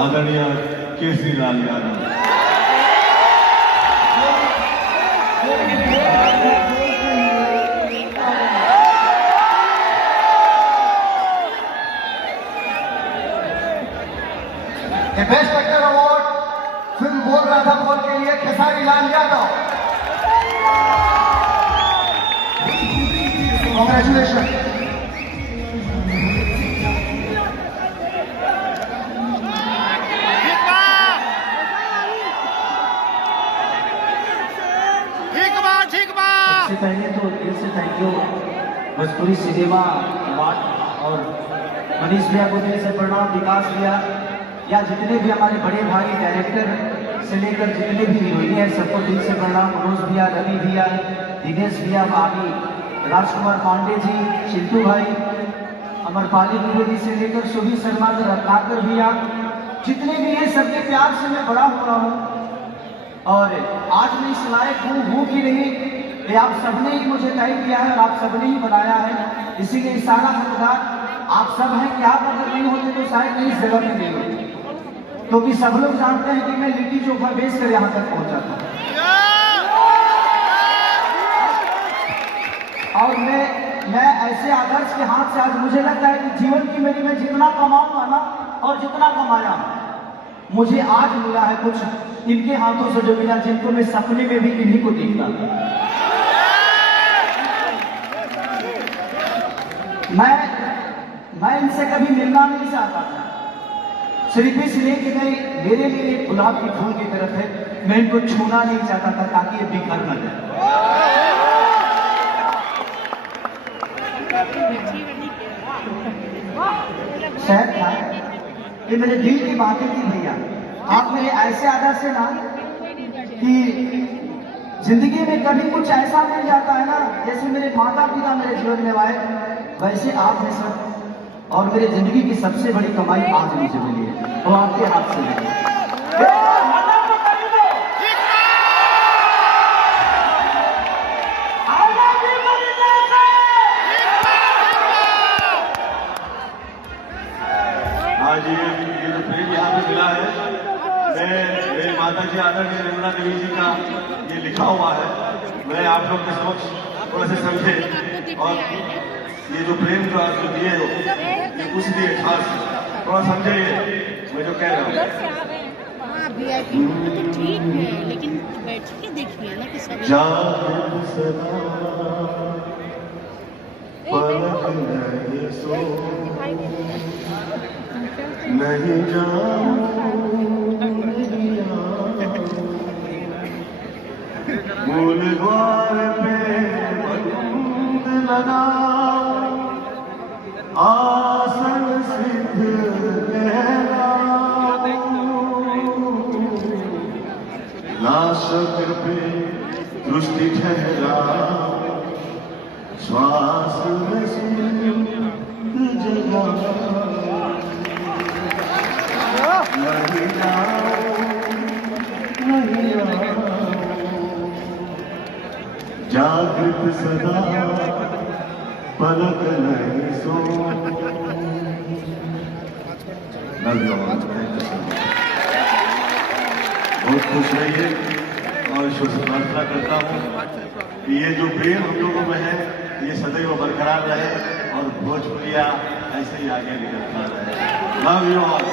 आदरणीय Kesari Lal Yadav. Best actor award film Bol Radha बोल के लिए खेसारी लाल यादव। कांग्रेचुलेशन। सबसे पहले तो दिल से thank you Bhojpuri cinema award और मनीष भैया को दिल से प्रणाम, विकास भैया या जितने भी हमारे बड़े भाई डायरेक्टर से लेकर जितने भी हीरोइन हैं सबको दिल से प्रणाम। मनोज भैया, रवि भैया, दिनेश भैया, भाभी राजकुमार पांडे जी, चिंटू भाई, अमरपाली द्विवेदी से लेकर सुभी शर्मा, रत्नाकर भैया, जितने भी हैं सबके प्यार से मैं बड़ा हो रहा हूँ और आज मैं इस लायक हूँ कि नहीं ये आप सबने ही मुझे तय किया है और आप सबने ही बनाया है, इसीलिए सारा हकदार आप सब हैं कि आप अगर नहीं होते तो शायद मैं इस जगह में नहीं होती, क्योंकि सब लोग जानते हैं कि मैं लिट्टी चोखा बेच कर यहाँ तक पहुंचा था। और मैं ऐसे आदर्श के हाथ से आज मुझे लगता है कि जीवन की मेरी मैं जितना कमाऊंगा ना और जितना कमाया मुझे आज मिला है कुछ इनके हाथों से जो मिला, जिनको मैं सपने में भी इन्हीं को देखता था। मैं इनसे कभी मिलना नहीं चाहता था, सिर्फ इसलिए कि मैं मेरे लिए गुलाब की फूल की तरफ है, मैं इनको छूना नहीं चाहता था ताकि ये बिखर न जाए। शायद था ये मेरे दिल की बातें थी भैया। आप मेरे ऐसे आदर से ना कि जिंदगी में कभी कुछ ऐसा मिल जाता है ना, जैसे मेरे माता पिता मेरे जीवन में आए वैसे आप हैं सर, और मेरी जिंदगी की सबसे बड़ी कमाई आज मुझे मिली है, वो आपके हाथ से मिली है। आज ये जो प्रेम यहाँ पे मिला है, मैं मेरी माता जी आदरणीय निर्मला देवी जी का ये लिखा हुआ है, मैं आप लोग के समक्ष थोड़ा से समझे और ये जो प्रेम का जो दिए हो ये कुछ दिए खास थोड़ा समझे मैं जो कह रहा हूँ। ठीक है लेकिन बैठ के देखिए ना कि सब नहीं जाऊं मूल द्वार पे बंद लगाऊं, आसन सिद्ध नाशक पे दृष्टि ठहराऊं, श्वास में जगा नहीं जागृत सदा पलक नहीं सो। बहुत खुश रहिए और ईश्वर से प्रार्थना करता हूँ कि ये जो प्रेम हम लोगों में है ये सदैव बरकरार रहे और भोजपुरिया ऐसे ही आगे निकलता रहे। Love you all.